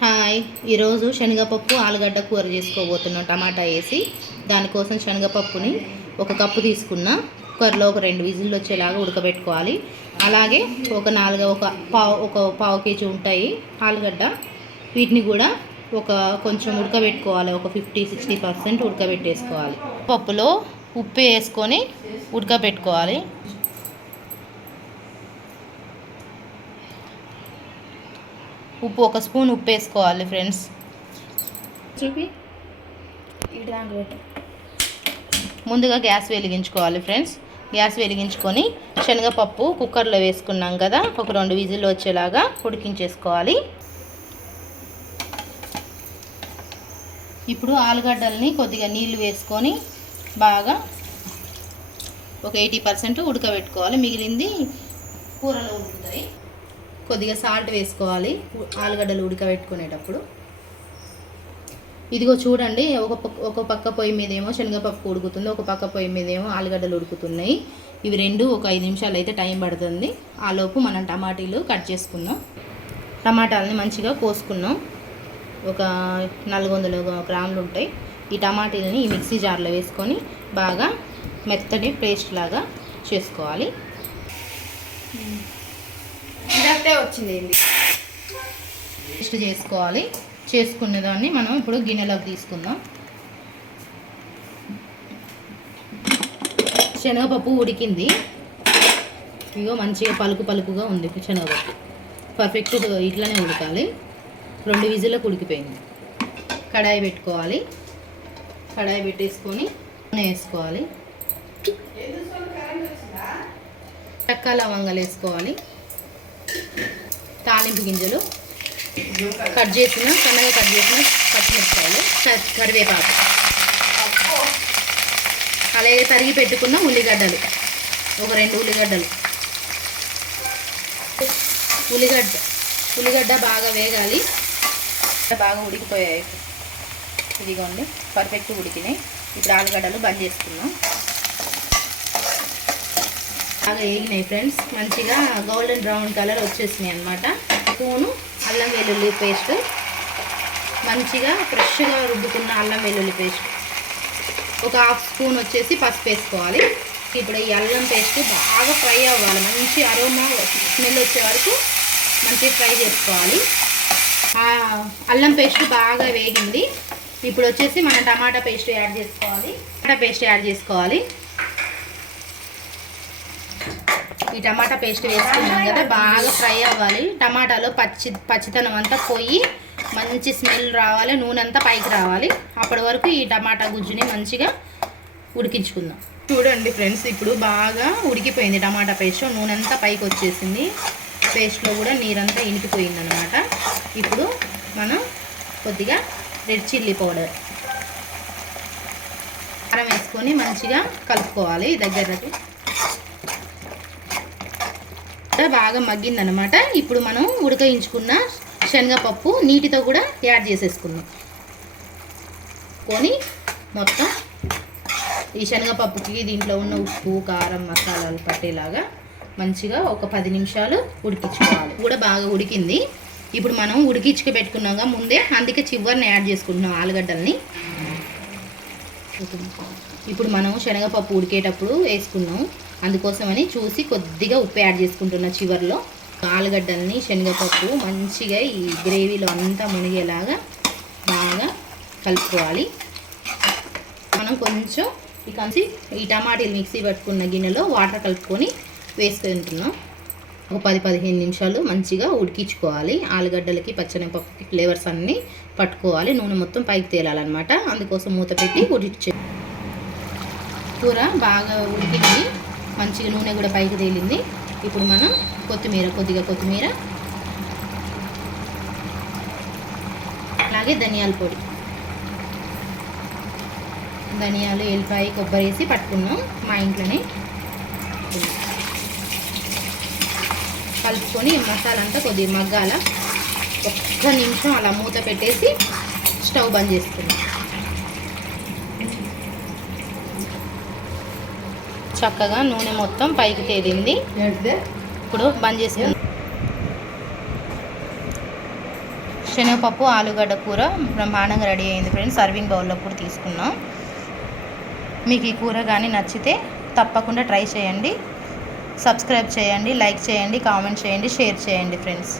Hi, ఈరోజు శనగపప్పు ఆలుగడ్డ కూర చేసుకోబోతున్నాం టమాటా వేసి. దానికోసం శనగపప్పుని ఒక కప్పు తీసుకున్న కుక్కర్లో ఒక 2 విజిల్లు వచ్చేలాగా ఉడకబెట్టుకోవాలి. అలాగే ఒక పావు కేజీ ఉంటాయి ఆలుగడ్డ, వీటిని కూడా కొంచెం ఉడకబెట్టుకోవాలి. ఒక 50-60% ఉడకబెట్టేసుకోవాలి. పప్పులో ఉప్పు వేసుకొని ఉడకబెట్టుకోవాలి. ఉప్పు 1 స్పూన్ ఉప్పు వేసుకోవాలి ఫ్రెండ్స్. ముందుగా గ్యాస్ వెలిగించుకోవాలి ఫ్రెండ్స్. గ్యాస్ వెలిగించుకొని శనగపప్పు కుక్కర్లో వేసుకున్నాం కదా, ఒక 2 విజిల్లు వచ్చేలాగా ఉడికించేసుకోవాలి. ఇప్పుడు ఆలుగడ్డల్ని కొద్దిగా నీళ్లు వేసుకొని బాగా ఒక 80% ఉడకబెట్టుకోవాలి. మిగిలింది కూరలో ఉడుకుతాయి. కొద్దిగా సాల్ట్ వేసుకోవాలి ఆలుగడ్డలు ఉడకబెట్టుకునేటప్పుడు. ఇదిగో చూడండి, ఒక పక్క పొయ్యి మీదేమో శనగపప్పు ఉడుకుతుంది, ఒక పక్క పొయ్యి మీదేమో ఆలుగడ్డలు ఉడుకుతున్నాయి. ఇవి రెండు ఒక 5 నిమిషాలు అయితే టైం పడుతుంది. ఆలోపు మనం టమాటీలు కట్ చేసుకుందాం. టమాటాలని మంచిగా కోసుకున్నాం. ఒక 400 గ్రాములు ఉంటాయి. ఈ టమాటీలని ఈ మిక్సీ జార్లో వేసుకొని బాగా మెత్తటి పేస్ట్ లాగా చేసుకోవాలి. పేస్ట్ చేసుకోవాలి. చేసుకునే దాన్ని మనం ఇప్పుడు గిన్నెలోకి తీసుకుందాం. శనగపప్పు ఉడికింది. ఇగో మంచిగా పలుకుగా ఉంది శనగపప్పు. పర్ఫెక్ట్ ఇట్లనే ఉడకాలి. 2 విజిల్లకు ఉడికిపోయింది. కడాయి పెట్టుకోవాలి. కడాయి పెట్టేసుకొని నూనె వేసుకోవాలి. చెక్క లవంగాలు వేసుకోవాలి. తాలింపు గింజలు, సన్నగా కట్ చేసిన పచ్చిమిరపకాయలు, కరివేపాకు, అలాగే తరిగి పెట్టుకున్న ఉల్లిగడ్డలు, ఒక 2 ఉల్లిగడ్డలు. ఉల్లిగడ్డ బాగా వేగాలి. బాగా ఉడికిపోయాయి. ఇదిగోండి, పర్ఫెక్ట్ ఉడికినాయి. ఇప్పుడు ఆలుగడ్డలు బంద్ చేసుకున్నాం. బాగా వేగినాయి ఫ్రెండ్స్. మంచిగా గోల్డెన్ బ్రౌన్ కలర్ వచ్చేసినాయి అన్నమాట. స్పూను అల్లం వెల్లుల్లి పేస్ట్, మంచిగా ఫ్రెష్గా రుబ్బుకున్న అల్లం వెల్లుల్లి పేస్ట్, ఒక 1/2 స్పూన్ వచ్చేసి పసుపు వేసుకోవాలి. ఇప్పుడు ఈ అల్లం పేస్ట్ బాగా ఫ్రై అవ్వాలి. మంచి అరోమా స్మెల్ వచ్చే వరకు మంచిగా ఫ్రై చేసుకోవాలి. అల్లం పేస్ట్ బాగా వేగింది. ఇప్పుడు వచ్చేసి మనం టమాటా పేస్ట్ యాడ్ చేసుకోవాలి. ఈ టమాటా పేస్ట్ వేసుకున్నాం కదా, బాగా ఫ్రై అవ్వాలి. టమాటాలో పచ్చితనం అంతా పోయి మంచి స్మెల్ రావాలి, నూనె అంతా పైకి రావాలి. అప్పటి వరకు ఈ టమాటా గుజ్జుని మంచిగా ఉడికించుకుందాం. చూడండి ఫ్రెండ్స్, ఇప్పుడు బాగా ఉడికిపోయింది టమాటా పేస్ట్. నూనె అంతా పైకి వచ్చేసింది. పేస్ట్లో కూడా నీరంతా ఇనికిపోయింది అన్నమాట. ఇప్పుడు మనం కొద్దిగా రెడ్ చిల్లీ పౌడర్, కారం వేసుకొని మంచిగా కలుపుకోవాలి. దగ్గరకి బాగా మగ్గిందనమాట. ఇప్పుడు మనం ఉడకయించుకున్న శనగపప్పు నీటితో కూడా యాడ్ చేసేసుకుందాం. మొత్తం ఈ శనగపప్పుకి దీంట్లో ఉన్న ఉప్పు, కారం, మసాలాలు పట్టేలాగా మంచిగా ఒక 10 నిమిషాలు ఉడికించుకోవాలి. కూడా బాగా ఉడికింది. ఇప్పుడు మనం ఉడికించుకు పెట్టుకున్నాగా ముందే, అందుకే చివరిని యాడ్ చేసుకుంటున్నాం ఆలుగడ్డల్ని. ఇప్పుడు మనం శనగపప్పు ఉడికేటప్పుడు వేసుకున్నాం, అందుకోసమని చూసి కొద్దిగా ఉప్పు యాడ్ చేసుకుంటున్న చివరిలో. ఆలుగడ్డల్ని శనగపప్పు మంచిగా ఈ గ్రేవీలో అంతా మునిగేలాగా బాగా కలుపుకోవాలి. మనం కొంచెం ఈ టమాటీలు మిక్సీ పట్టుకున్న గిన్నెలో వాటర్ కలుపుకొని వేసుకుంటున్నాం. ఒక 10-15 నిమిషాలు మంచిగా ఉడికించుకోవాలి. ఆలుగడ్డలకి పచ్చనపప్పుకి ఫ్లేవర్స్ అన్నీ పట్టుకోవాలి. నూనె మొత్తం పైకి తేలాలన్నమాట. అందుకోసం మూత పెట్టి ఉడికించే. కూర బాగా ఉడికింది. మంచిగా నూనె కూడా పైకి తేలింది. ఇప్పుడు మనం కొద్దిగా కొత్తిమీర, అలాగే ధనియాల పొడి, ధనియాలు, ఎల్లిపాయ, కొబ్బరి వేసి పట్టుకున్నాం మా ఇంట్లోనే. కలుపుకొని మసాలా అంతా కొద్దిగా మగ్గాల. 1 నిమిషం అలా మూత పెట్టేసి స్టవ్ బంద్ చేసుకున్నాం. చక్కగా నూనె మొత్తం పైకి తేలింది. ఇప్పుడు బంద్ చేసుకుందాం. శనగపప్పు ఆలుగడ్డ కూర బ్రహ్మాండంగా రెడీ అయింది ఫ్రెండ్స్. సర్వింగ్ బౌల్లో కూడా తీసుకున్నాం. మీకు ఈ కూర కానీ నచ్చితే తప్పకుండా ట్రై చేయండి. సబ్స్క్రైబ్ చేయండి, లైక్ చేయండి, కామెంట్ చేయండి, షేర్ చేయండి ఫ్రెండ్స్.